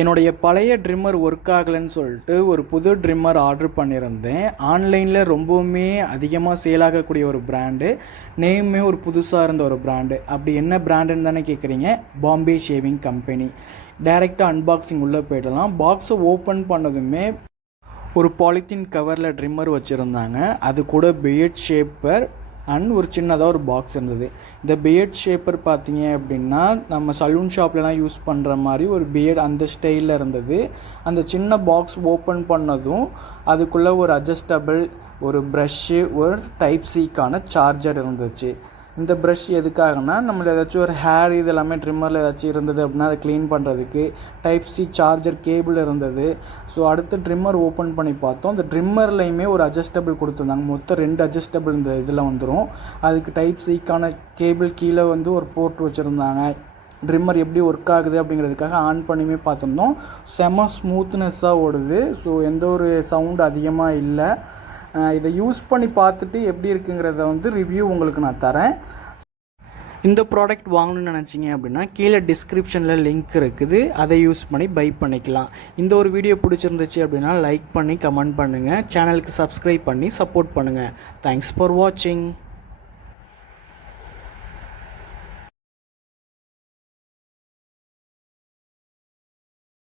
என்னுடைய பழைய trimmer work ஆகலைன்னு சொல்லிட்டு ஒரு புது ட்ரிம்மர் ஆர்டர் பண்ணியிருந்தேன். ஆன்லைனில் ரொம்பவுமே அதிகமாக சேல் ஆகக்கூடிய ஒரு பிராண்டு, நேமே ஒரு புதுசாக இருந்த ஒரு பிராண்டு. அப்படி என்ன பிராண்டுன்னு தானே கேட்குறீங்க? Bombay shaving company. டைரெக்டாக அன்பாக்சிங் உள்ளே போய்டலாம். பாக்ஸை ஓப்பன் பண்ணதுமே ஒரு பாலித்தீன் கவரில் ட்ரிம்மர் வச்சுருந்தாங்க. அது கூட பியர்ட் ஷேப்பர் அண்ட் ஒரு சின்னதாக ஒரு பாக்ஸ் இருந்தது. இந்த பியர்ட் ஷேப்பர் பார்த்தீங்க அப்படின்னா நம்ம சலூன் ஷாப்லலாம் யூஸ் பண்ணுற மாதிரி ஒரு பியர்ட் அந்த ஸ்டைலில் இருந்தது. அந்த சின்ன பாக்ஸ் ஓப்பன் பண்ணதும் அதுக்குள்ளே ஒரு அட்ஜஸ்டபிள், ஒரு ப்ரஷ்ஷு, ஒரு டைப் சிக்கான சார்ஜர் இருந்துச்சு. இந்த ப்ரஷ் எதுக்காகனா நம்மள ஏதாச்சும் ஒரு ஹேர் இதெல்லாமே ட்ரிம்மரில் ஏதாச்சும் இருந்தது அப்படின்னா அதை க்ளீன் பண்ணுறதுக்கு. டைப் சி சார்ஜர் கேபிள் இருந்தது. ஸோ அடுத்து ட்ரிம்மர் ஓப்பன் பண்ணி பார்த்தோம். அந்த ட்ரிம்மர்லையுமே ஒரு அட்ஜஸ்டபிள் கொடுத்துருந்தாங்க. மொத்தம் 2 அட்ஜஸ்டபிள் இந்த இதில் வந்துடும். அதுக்கு டைப் சிக்கான கேபிள் கீழே வந்து ஒரு போர்ட் வச்சுருந்தாங்க. ட்ரிம்மர் எப்படி ஒர்க் ஆகுது அப்படிங்கிறதுக்காக ஆன் பண்ணியுமே பார்த்துருந்தோம். செம ஸ்மூத்னஸ்ஸாக ஓடுது. ஸோ எந்த ஒரு சவுண்டு அதிகமாக இல்லை. இதை யூஸ் பண்ணி பார்த்துட்டு எப்படி இருக்குங்கிறத வந்து ரிவ்யூ உங்களுக்கு நான் தரேன். இந்த ப்ராடக்ட் வாங்கணும்னு நினச்சிங்க அப்படின்னா கீழே டிஸ்கிரிப்ஷனில் லிங்க் இருக்குது. அதை யூஸ் பண்ணி பை பண்ணிக்கலாம். இந்த ஒரு வீடியோ பிடிச்சிருந்துச்சு அப்படின்னா லைக் பண்ணி கமெண்ட் பண்ணுங்கள். சேனலுக்கு சப்ஸ்கிரைப் பண்ணி சப்போர்ட் பண்ணுங்கள். தேங்க்ஸ் ஃபார் வாட்சிங்.